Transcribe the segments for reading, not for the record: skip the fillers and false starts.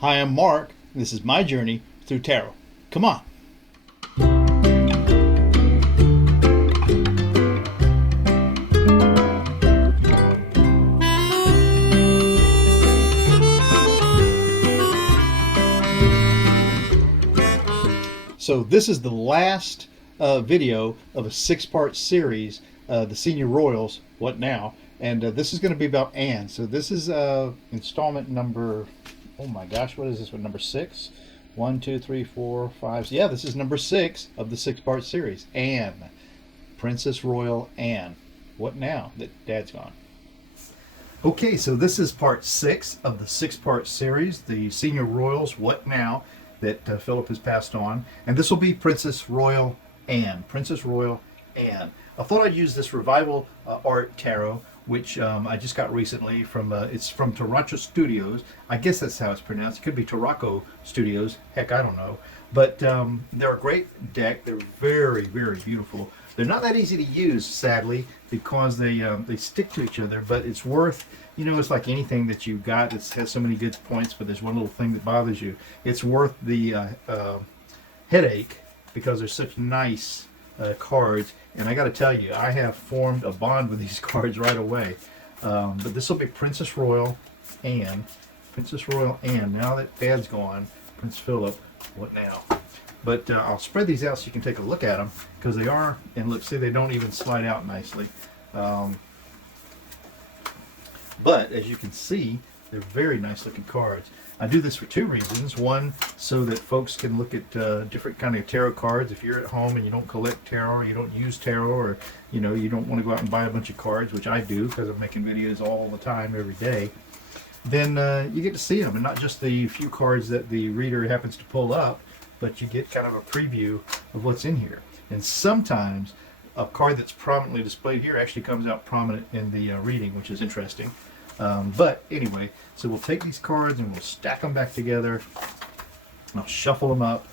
Hi, I'm Mark, and this is my journey through tarot. Come on. So this is the last video of a six-part series, the Senior Royals, What Now? And this is going to be about Anne. So this is installment number, oh my gosh, what is this one? Number 6? 1, 2, 3, 4, 5. Yeah, this is number 6 of the six-part series. Anne. Princess Royal Anne. What now that Dad's gone? Okay, so this is part 6 of the six-part series, the Senior Royals, What Now? That Philip has passed on. And this will be Princess Royal Anne. Princess Royal Anne. I thought I'd use this Revival Art Tarot, which I just got recently from, it's from Toronto Studios. I guess that's how it's pronounced. It could be Toronto Studios. Heck, I don't know. But they're a great deck. They're very, very beautiful. They're not that easy to use, sadly, because they stick to each other, but it's worth, you know, it's like anything that you've got that has so many good points, but there's one little thing that bothers you. It's worth the headache because they're such nice cards. And I got to tell you, I have formed a bond with these cards right away. But this will be Princess Royal Anne. Princess Royal Anne. Now that Dad's gone, Prince Philip, what now? But I'll spread these out so you can take a look at them, because they are, and look, see, they don't even slide out nicely. But as you can see, they're very nice looking cards. I do this for two reasons. One, so that folks can look at different kind of tarot cards. If you're at home and you don't collect tarot, or you don't use tarot, or you know, you don't want to go out and buy a bunch of cards, which I do because I'm making videos all the time, every day, then you get to see them, and not just the few cards that the reader happens to pull up, but you get kind of a preview of what's in here. And sometimes a card that's prominently displayed here actually comes out prominent in the reading, which is interesting. But anyway, so we'll take these cards and we'll stack them back together. I'll shuffle them up,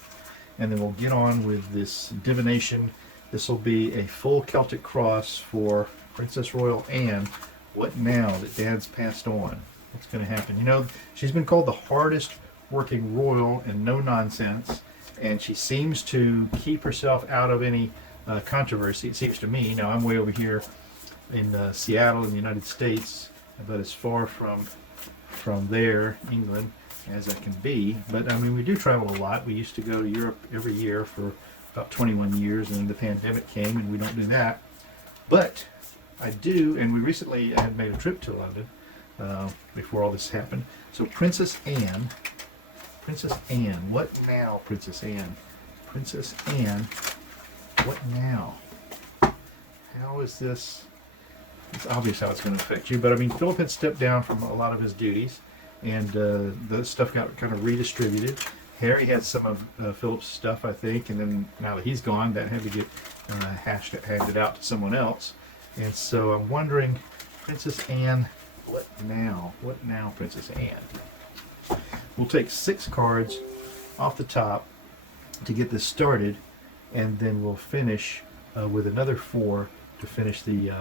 and then we'll get on with this divination. This will be a full Celtic cross for Princess Royal Anne. What now that Dad's passed on? What's going to happen? You know, she's been called the hardest working royal and no nonsense, and she seems to keep herself out of any controversy, it seems to me. Now, I'm way over here in Seattle in the United States, about as far from there, England, as I can be. But I mean, we do travel a lot. We used to go to Europe every year for about 21 years, and then the pandemic came and we don't do that. But I do, and we recently had made a trip to London before all this happened. So Princess Anne, what now, Princess Anne? Princess Anne, what now? How is this? It's obvious how it's going to affect you, but I mean, Philip had stepped down from a lot of his duties, and the stuff got kind of redistributed. Harry had some of Philip's stuff, I think, and then now that he's gone, that had to get handed out to someone else. And so I'm wondering, Princess Anne, what now? What now, Princess Anne? We'll take 6 cards off the top to get this started, and then we'll finish with another 4 to finish the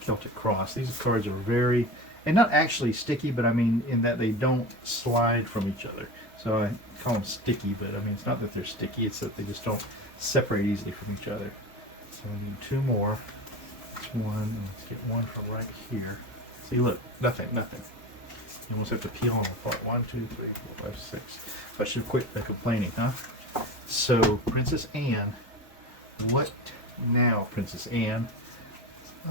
Celtic cross. These cards are very, and not actually sticky, but I mean in that they don't slide from each other. So I call them sticky, but I mean it's not that they're sticky, it's that they just don't separate easily from each other. So I need 2 more. That's 1. Let's get 1 from right here. See, look, nothing. You almost have to peel them apart. 1, 2, 3, 4, 5, 6. So I should quit complaining, huh? So, Princess Anne, what now, Princess Anne?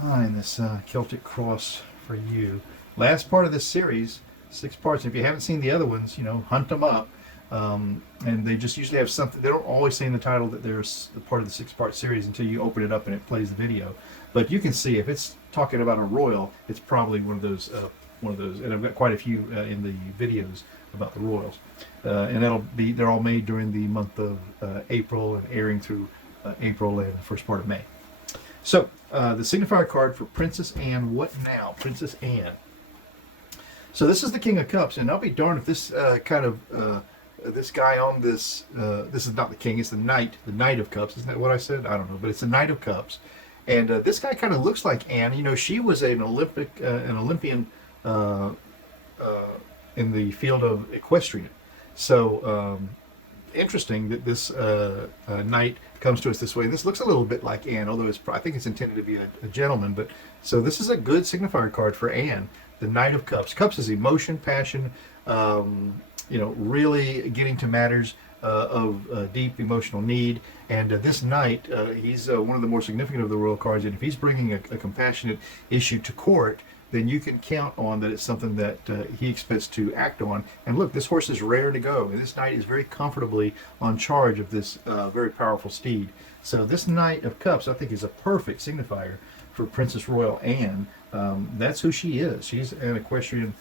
And this Celtic cross for you. Last part of this series, 6 parts. If you haven't seen the other ones, you know, hunt them up. And they just usually have something. They don't always say in the title that they're a part of the 6-part series until you open it up and it plays the video. But you can see if it's talking about a royal, it's probably one of those. And I've got quite a few in the videos about the royals. And they're all made during the month of April and airing through April and the first part of May. So the signifier card for Princess Anne. What now, Princess Anne? So this is the King of Cups, and I'll be darned if this this guy on this this is not the king, it's the knight of cups. Isn't that what I said? I don't know, but it's the Knight of Cups. And this guy kind of looks like Anne. You know, she was an Olympian in the field of equestrian. So interesting that this knight comes to us this way. This looks a little bit like Anne, although I think it's intended to be a gentleman. But so this is a good signifier card for Anne, the Knight of Cups. Cups is emotion, passion, really getting to matters of deep emotional need. And this knight, he's one of the more significant of the royal cards. And if he's bringing a compassionate issue to court, then you can count on that it's something that he expects to act on. And look, this horse is rare to go, and this knight is very comfortably on charge of this very powerful steed. So this Knight of Cups, I think, is a perfect signifier for Princess Royal Anne. That's who she is. She's an equestrian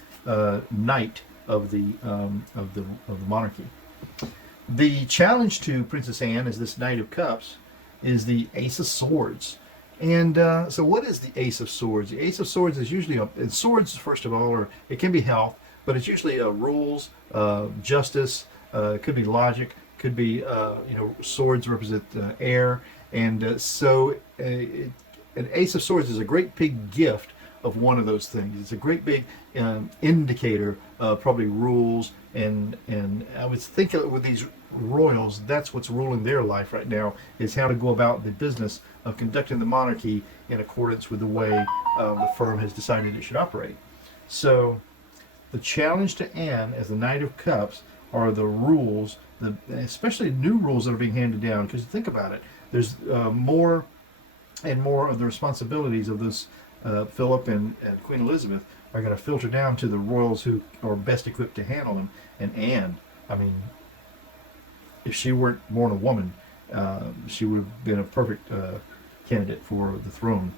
knight of the monarchy. The challenge to Princess Anne as this Knight of Cups is the Ace of Swords. And so what is the Ace of Swords? The Ace of Swords is usually, swords first of all, or it can be health, but it's usually rules, justice, it could be logic, could be, swords represent air. And an Ace of Swords is a great big gift of one of those things. It's a great big indicator of probably rules, and I would think with these royals, that's what's ruling their life right now, is how to go about the business of conducting the monarchy in accordance with the way the firm has decided it should operate. So the challenge to Anne as the Knight of Cups are the rules, especially new rules that are being handed down, because think about it, there's more and more of the responsibilities of this Philip and Queen Elizabeth are going to filter down to the royals who are best equipped to handle them. And Anne, I mean, if she weren't born a woman, she would have been a perfect candidate for the throne,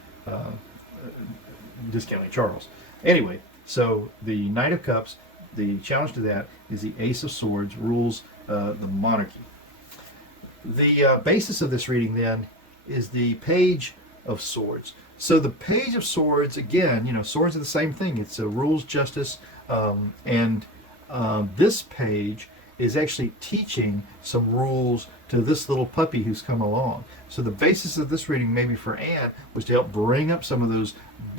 discounting Charles. Anyway, so the Knight of Cups, the challenge to that is the Ace of Swords, rules the monarchy. The basis of this reading then is the Page of Swords. So the Page of Swords, again, swords are the same thing. It's rules, justice, and this page is actually teaching some rules to this little puppy who's come along. So the basis of this reading, maybe for Anne, was to help bring up some of those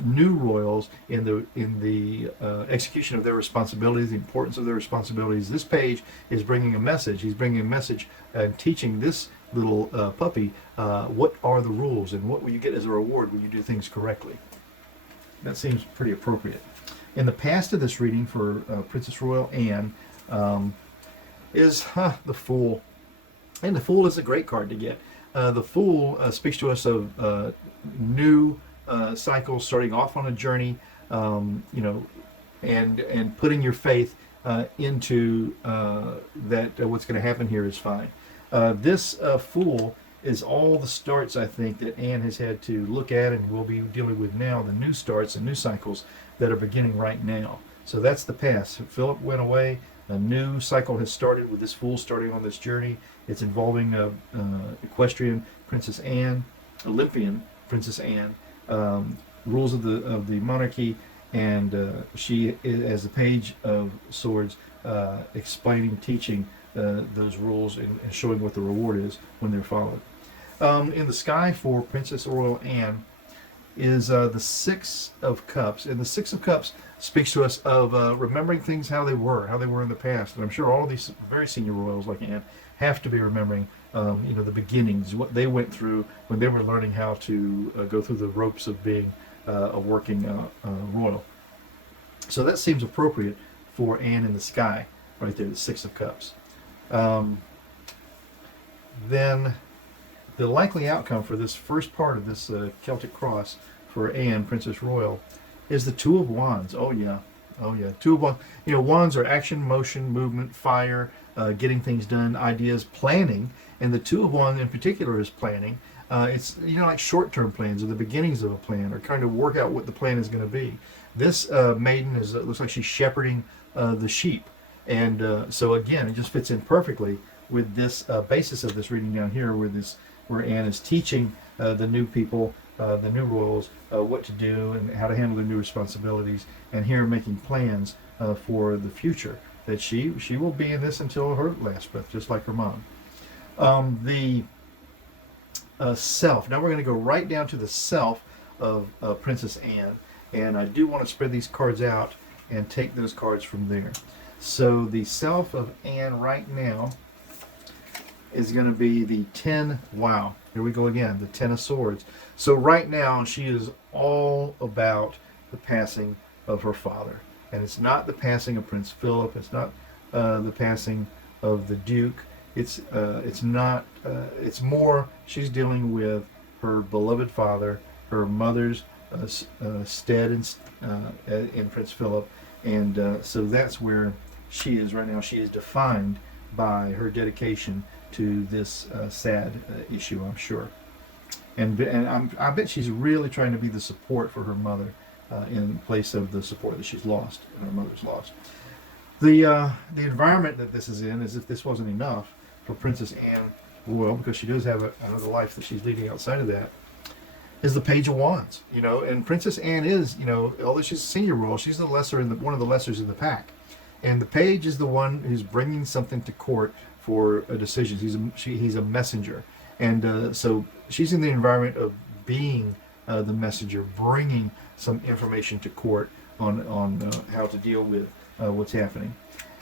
new royals in the execution of their responsibilities, the importance of their responsibilities. This page is bringing a message. He's bringing a message and teaching this little puppy what are the rules and what will you get as a reward when you do things correctly. That seems pretty appropriate. In the past of this reading for Princess Royal Anne is the Fool. And the Fool is a great card to get. The Fool speaks to us of new cycles, starting off on a journey, and putting your faith into that what's going to happen here is fine. This Fool is all the starts, I think, that Anne has had to look at and will be dealing with now, the new starts and new cycles that are beginning right now. So that's the past. Philip went away. A new cycle has started with this Fool starting on this journey. It's involving equestrian Princess Anne, Olympian Princess Anne, rules of the monarchy, and she, as the Page of Swords, explaining, teaching those rules and showing what the reward is when they're followed. In the sky for Princess Royal Anne is the Six of Cups, and the Six of Cups speaks to us of remembering things how they were in the past. And I'm sure all of these very senior royals like Anne have to be remembering the beginnings, what they went through when they were learning how to go through the ropes of being a working royal. So that seems appropriate for Anne in the sky, right there, the Six of Cups. Then the likely outcome for this first part of this Celtic cross for Anne, Princess Royal, is the Two of Wands. Oh yeah. Two of Wands. Wands are action, motion, movement, fire, getting things done, ideas, planning. And the Two of Wands in particular is planning. It's like short-term plans or the beginnings of a plan, or trying to work out what the plan is going to be. This maiden looks like she's shepherding the sheep, and so again, it just fits in perfectly with this basis of this reading down here, where Anne is teaching the new people, the new royals, what to do and how to handle their new responsibilities, and here making plans for the future, that she will be in this until her last breath, just like her mom. The self. Now we're going to go right down to the self of Princess Anne, and I do want to spread these cards out and take those cards from there. So the self of Anne right now is going to be the 10. Wow, here we go again, the 10 of Swords. So right now she is all about the passing of her father, and it's not the passing of Prince Philip. It's not the passing of the Duke. It's not. It's more. She's dealing with her beloved father, her mother's stead in Prince Philip, and so that's where she is right now. She is defined by her dedication to this sad issue, I'm sure. And I bet she's really trying to be the support for her mother in place of the support that she's lost, and her mother's lost. The environment that this is in, as if this wasn't enough for Princess Anne Royal, because she does have another life that she's leading outside of that, is the Page of Wands. And Princess Anne is, although she's a senior royal, she's the lesser one of the lessers in the pack. And the page is the one who's bringing something to court for a decision. He's a messenger, and so she's in the environment of being the messenger, bringing some information to court on how to deal with what's happening.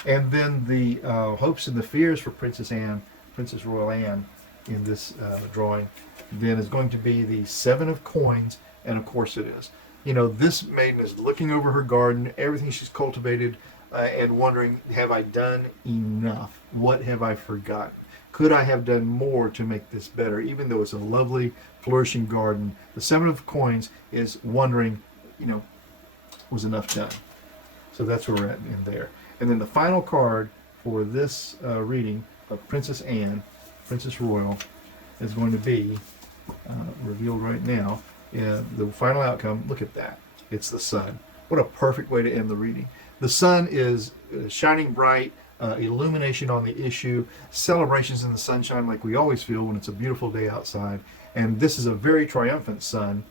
And then the hopes and the fears for Princess Royal Anne, in this drawing, then is going to be the 7 of Coins, and of course it is. This maiden is looking over her garden, everything she's cultivated. And wondering, have I done enough? What have I forgotten? Could I have done more to make this better? Even though it's a lovely, flourishing garden, the 7 of Coins is wondering, was enough done? So that's where we're at in there. And then the final card for this reading of Princess Anne, Princess Royal, is going to be revealed right now. The final outcome, look at that. It's the Sun. What a perfect way to end the reading. The sun is shining bright, illumination on the issue, celebrations in the sunshine like we always feel when it's a beautiful day outside. And this is a very triumphant sun.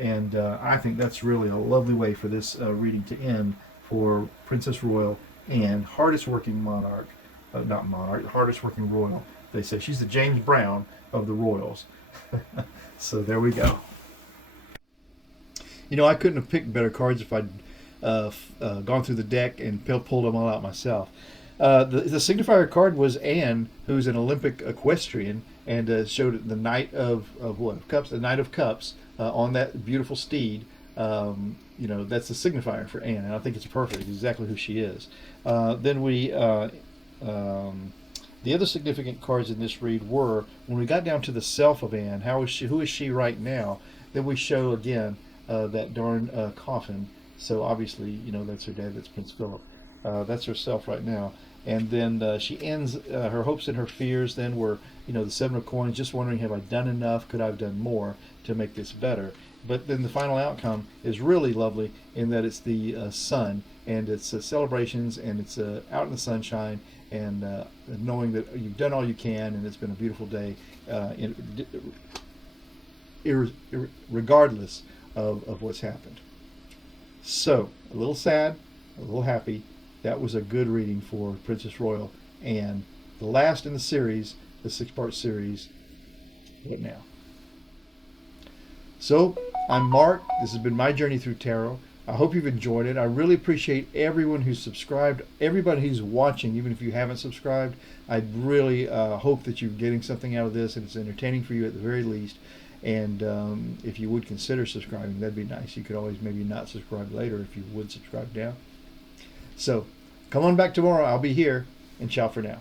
And I think that's really a lovely way for this reading to end for Princess Royal and hardest working monarch, not monarch, hardest working royal. They say she's the James Brown of the royals. So there we go. I couldn't have picked better cards if I'd gone through the deck and pulled them all out myself. The signifier card was Anne, who's an Olympic equestrian, and showed the Knight of Cups, the Knight of Cups on that beautiful steed. That's the signifier for Anne, and I think it's perfect. It's exactly who she is. Then the other significant cards in this read were, when we got down to the self of Anne, who is she right now? Then we show again that darn coffin. So obviously, that's her dad, that's Prince Philip. That's herself right now. And then she ends, her hopes and her fears then were, the 7 of Coins, just wondering, have I done enough? Could I have done more to make this better? But then the final outcome is really lovely in that it's the sun, and it's celebrations, and it's out in the sunshine, and knowing that you've done all you can, and it's been a beautiful day, regardless of what's happened. So, a little sad, a little happy. That was a good reading for Princess Royal, and the last in the series, the 6-part series, What Now? So, I'm Mark. This has been my journey through tarot. I hope you've enjoyed it. I really appreciate everyone who's subscribed, everybody who's watching, even if you haven't subscribed. I really hope that you're getting something out of this, and it's entertaining for you at the very least. And if you would consider subscribing, that'd be nice. You could always maybe not subscribe later if you would subscribe now. So come on back tomorrow. I'll be here, and ciao for now.